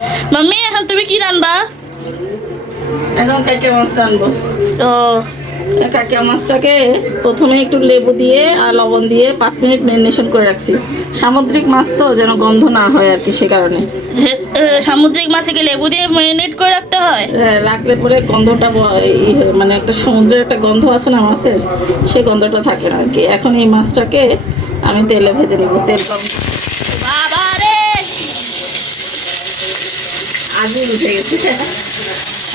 Mummy এখন তুমি কি রান্না? এখন কাঁকড়া মাছ রানবো। ও কাঁকড়া মাছটাকে প্রথমে একটু লেবু দিয়ে আর লবণ দিয়ে 5 মিনিট ম্যারিনেশন করে রাখছি। সামুদ্রিক মাছ তো যেন গন্ধ না হয় আর কি, সে কারণে। সামুদ্রিক মাছে কি লেবু দিয়ে ম্যারিনেট করে রাখতে হয়? হ্যাঁ, রাখলে পরে গন্ধটা মানে একটা সমুদ্রের একটা গন্ধ আছে না মাছের, সেই গন্ধটা থাকে না আর কি। এখন এই মাছটাকে আমি তেলে ভেজে নেব। তেল কম, বাবা রে, আগুন উঠে গেছে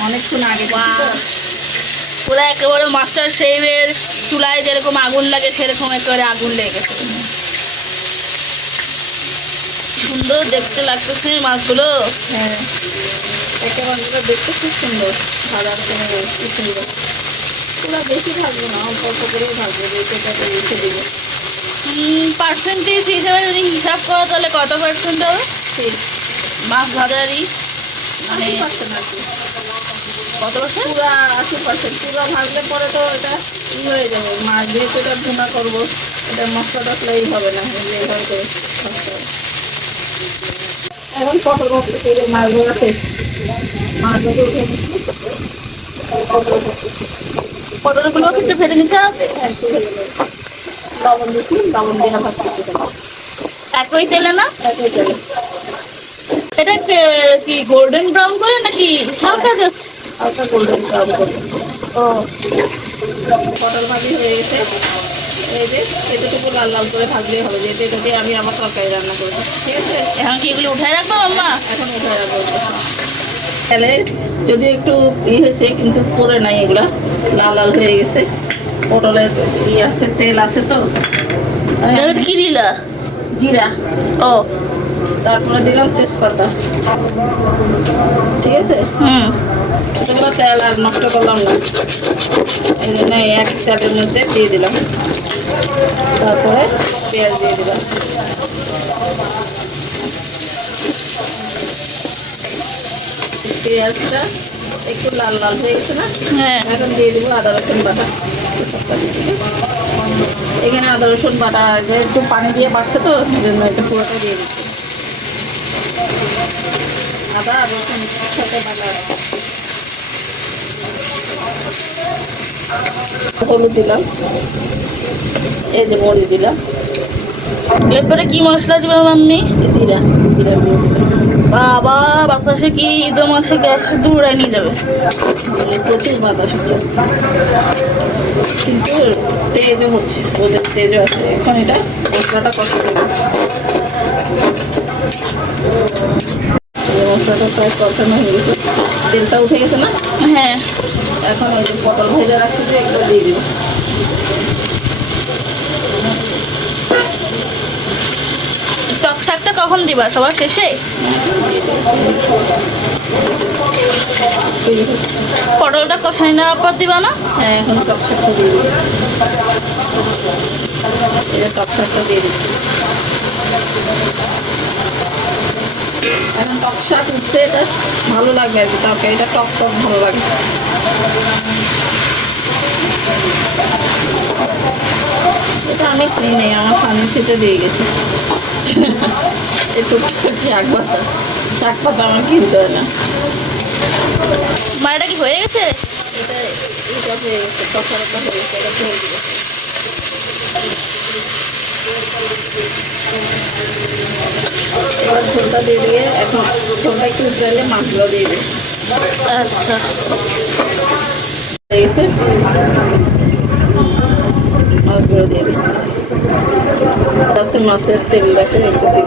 অনেকক্ষণ আগে থেকে তো। পুরো একেবারে মাস্টার শেফের চুলায় যেরকম আগুন লাগে সেরকম একেবারে আগুন লেগে গেছে। সুন্দর দেখতে লাগতেছে মাছগুলো। হ্যাঁ, কাঁকড়া মাছগুলো দেখতে খুব সুন্দর, সাদা রকমের খুব সুন্দর। পুরো বেশি ভাজবো না, অল্প অল্প করেই ভাজবো, যেহেতু এটাতে রেখে দিব। পার্সেন্টেজ হিসাবে যদি হিসাব করো তাহলে কত পার্সেন্ট হবে ঠিক মাছ ভাজারই? 80% আর কি। কত পার্সেন্ট? পুরো 80%। পুরো ভাজলে পরে তো এটা ই হয়ে যাবে। মাছ যেহেতু এটা ভুনা করবো, এটা মশলা টসলাই হবে না, এইভাবে করে ভাজতে হবে। এখন পটল ভাজতে করে মাছ ভাজাতে মাছগুলো উঠে নিচ্ছি। পটলগুলো একটু ফেলে নিতে হবে। লবণ দিচ্ছি, লবণ দিয়ে ভাজতে হবে একই তেলে না? একই তেলে। এটা কি গোল্ডেন ব্রাউন করে নাকি হালকা জাস্ট? হালকা গোল্ডেন ব্রাউন করবো। ও পটল ভাজি হয়ে গেছে। এই যে এতটুকু লাল লাল করে ভাজলেই হবে, যেহেতু এটা দিয়ে আমি আমার তরকারি রান্না করবো। ঠিক আছে, এখন কি এগুলো উঠায় রাখবো মাম্মা? এখন উঠে রাখবো। তেলে যদি একটু হয়েছে, কিন্তু পুরো নাই, এগুলা লাল লাল হয়ে গেছে। পটলের আছে, তেল আছে তো। এটা কি দিলা? জিরা, ও তারপরে দিলাম তেজপাতা। ঠিক আছে, এগুলো তেল আর নষ্ট করলাম না, এই জন্য এক তেলের মধ্যে দিয়ে দিলাম। তারপরে পেঁয়াজ দিয়ে দিলাম। পেঁয়াজটা একটু লাল লাল হয়ে গেছে না? হ্যাঁ। এখন দিয়ে দিব আদা রসুন বাটা। এখানে আদা রসুন বাটা যে একটু পানি দিয়ে বাড়ছে তো, এই জন্য এটা পুরোটা দিয়ে দিচ্ছি। আদা আর রসুন একসাথে বাটা। হলুদ দিলাম, এই যে মরিচ দিলাম, এরপরে কি মশলা দিবা মাম্মি? জিরা জিরা দিয়ে দিলাম। বাবা বাতাসে কি ঈদের মাঝে গ্যাস দূরাই নিয়ে যাবে। প্রচুর বাতাস হচ্ছে আজকে। কিন্তু তেজও হচ্ছে, ওদের তেজও আছে। এখন এটা মশলাটা কষে দেবো। মশলাটা প্রায় কষানো হয়ে গেছে, তেলটা উঠে গেছে না? হ্যাঁ। এখন ওই যে পটল ভেজে রাখছি যে এগুলো দিয়ে দিব। টক শাকটা কখন দিবা? সবার শেষে? পটলটা কষাই নেওয়ার পর দিবা না? হ্যাঁ, এখন টক শাকটা দিয়ে দিব। এই টক শাকটা দিয়ে দিচ্ছি। এখন টক শাক উঠছে, এটা ভালো লাগবে আর কি, তরকারিটা টক টক ভালো লাগে। এটা আমি কিনে নেই, আমার ফার্মেসিতে দিয়ে গেছে। একটু শাক পাতা, শাক পাতা আমার কিনতে হয় না। মায়েরা কি হয়ে গেছে? এটা এটা হয়ে গেছে, তরকারিটা হয়ে গেছে। এটা তেল দিব। এবার ঝোলটা দিয়ে দিয়ে, এখন ঝোলটা একটু উঠলে মাছগুলো দিয়ে দিই। আচ্ছা। হয়ে গেছে, মাছগুলো দিয়ে দিচ্ছি। আছে মাছের তেলটাকে একটু দিই,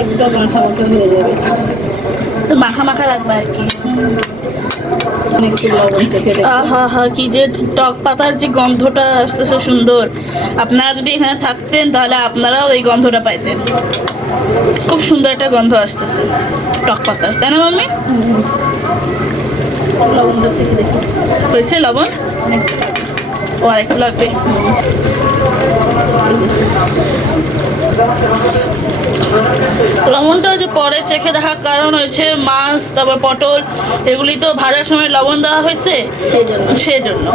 একদম মাখা মাখা হয়ে যাবে। তো মাখা মাখা লাগবে আর কি। একটু লবণ চেখে দেখি। আহা হা, কি যে টক পাতার যে গন্ধটা আসতেছে সুন্দর। আপনারা যদি এখানে থাকতেন তাহলে আপনারাও এই গন্ধটা পাইতেন। খুব সুন্দর একটা গন্ধ আসতেছে টক পাতার, তাই না মাম্মি? লবণটা চেখে দেখি। হয়েছে লবণ? ও আরেকটু লাগবে। লবণটা ওই যে পরে চেখে দেখার কারণ হয়েছে মাছ তারপর পটল এগুলি তো ভাজার সময় লবণ দেওয়া হয়েছে, সেই জন্য।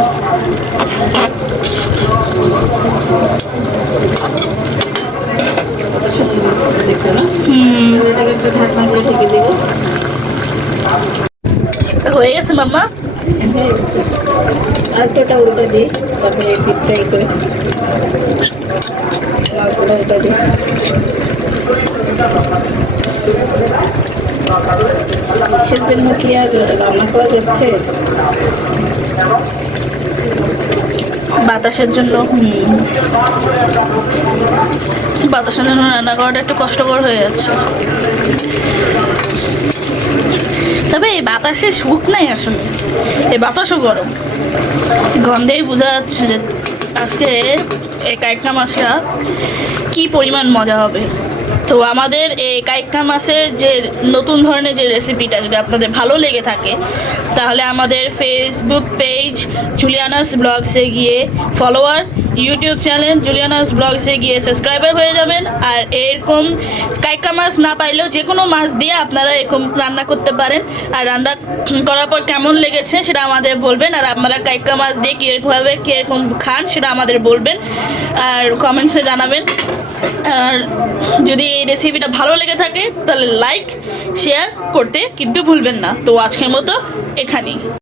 সুন্দর দেখতে না। হুম, এবার এটাকে একটা ঢাকনা দিয়ে ঢেকে দেবো। হয়ে গেছে মাম্মা। হয়ে গেছে। আর তো এটা উল্টে দিই, তারপরে এই পিঠটা ই করে মাছগুলো উল্টে দিই। কিসের জন্য কি আর রান্না করা যাচ্ছে? বাতাসের জন্য। বাতাসের জন্য রান্না করাটা একটু কষ্টকর হয়ে যাচ্ছে। তবে এই বাতাসে সুখ নাই আসলে, এই বাতাসও গরম। গন্ধেই বোঝা যাচ্ছে যে আজকে এই কাইকনা মাছটা কি পরিমাণ মজা হবে। তো আমাদের এই কাইকনা মাছের যে নতুন ধরনের যে রেসিপিটা যদি আপনাদের ভালো লেগে থাকে, তাহলে আমাদের ফেসবুক পেজ জুলিয়ানাস ব্লগসে গিয়ে ফলোয়ার, ইউটিউব চ্যানেল জুলিয়ানাস ব্লগসে গিয়ে সাবস্ক্রাইবার হয়ে যাবেন। আর এরকম কাইকা মাছ না পাইলেও যে কোনো মাছ দিয়ে আপনারা এরকম রান্না করতে পারেন। আর রান্না করার পর কেমন লেগেছে সেটা আমাদের বলবেন। আর আপনারা কাইকা মাছ দিয়ে কীভাবে কীরকম খান সেটা আমাদের বলবেন আর কমেন্টসে জানাবেন। আর যদি এই রেসিপিটা ভালো লেগে থাকে তাহলে লাইক শেয়ার করতে কিন্তু ভুলবেন না। তো আজকের মতো এখানেই।